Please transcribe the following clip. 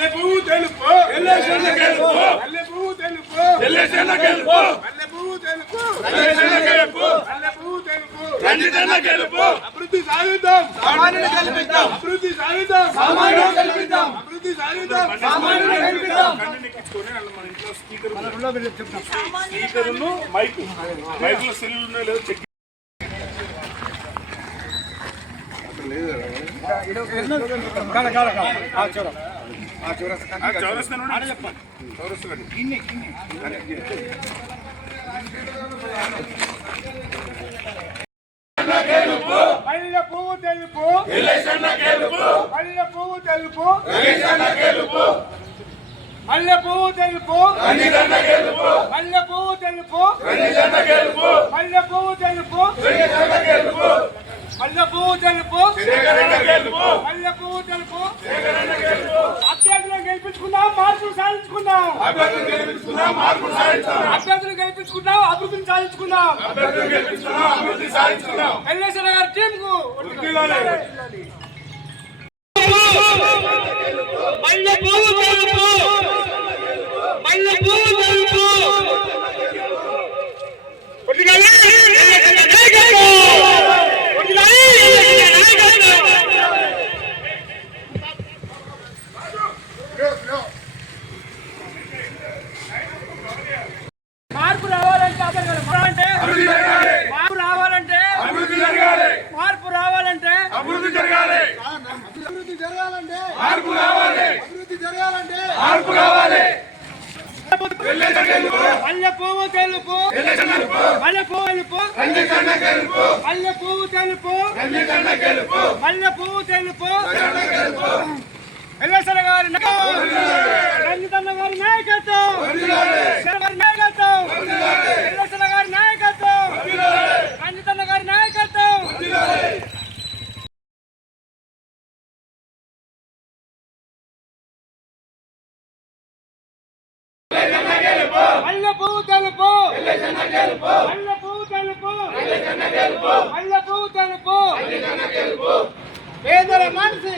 మల్లె పువ్వు తెలుపు ఎల్లెసన్న గెలుపు మల్లె పువ్వు తెలుపు ఎల్లెసన్న గెలుపు మల్లె పువ్వు తెలుపు ఎల్లెసన్న గెలుపు మల్లె పువ్వు తెలుపు రంజితన్న గెలుపు అభివృద్ధి సాధిద్దాం సామాన్యుని గెలిపిద్దాం అభివృద్ధి సాధిద్దాం సామాన్యుని గెలిపిద్దాం అభివృద్ధి సాధిద్దాం సామాన్యుని గెలిపిద్దాం కన్నెక్కించుకొని మన ఇంట్లో స్పీకర్ను మైక్లో సెల్లు ఉన్నాయో లేదో చెక్ మల్లె పువ్వు తెలుపు మల్లె పువ్వు తెలుపు మల్లె పువ్వు తెలుపు మల్లె పువ్వు తెలుపు మల్లె పువ్వు తెలుపు మల్లె పువ్వు తెలుపు మల్లె పువ్వు తెలుపు అభ్యర్థులను గెలిపించుకుందాం మార్పులు సాధించుకుందాం అభ్యర్థులు గెలిపించుకుందాం అభివృద్ధిని సాధించుకుందాం ఎల్లేశ్వర గారి టీం కు మల్లె పువ్వు తెలుపు మల్లె పువ్వు తెలుపు మార్పు రావాలంటే మార్పు రావాలంటే మార్పు రావాలంటే అభివృద్ధి జరగాలి అభివృద్ధి జరగాలంటే మార్పు రావాలి అభివృద్ధి జరగాలంటే మార్పు రావాలి మల్లె పువ్వు తెలుపు మల్లె పువ్వు తెలుపు మల్లె పువ్వు తెలుపు మల్లె పువ్వు తెలుపు ఎల్లేశ్వర గారి రంజితన్న గారి నాయకత్వం నాయకత్వం ఎల్లేశ్వర గారి నాయకత్వం రంజితన్న గారి నాయకత్వం మల్లె పువ్వు తెలుపు మల్లె పువ్వు తెలుపు మల్లె పువ్వు తెలుపు పేదల మనసి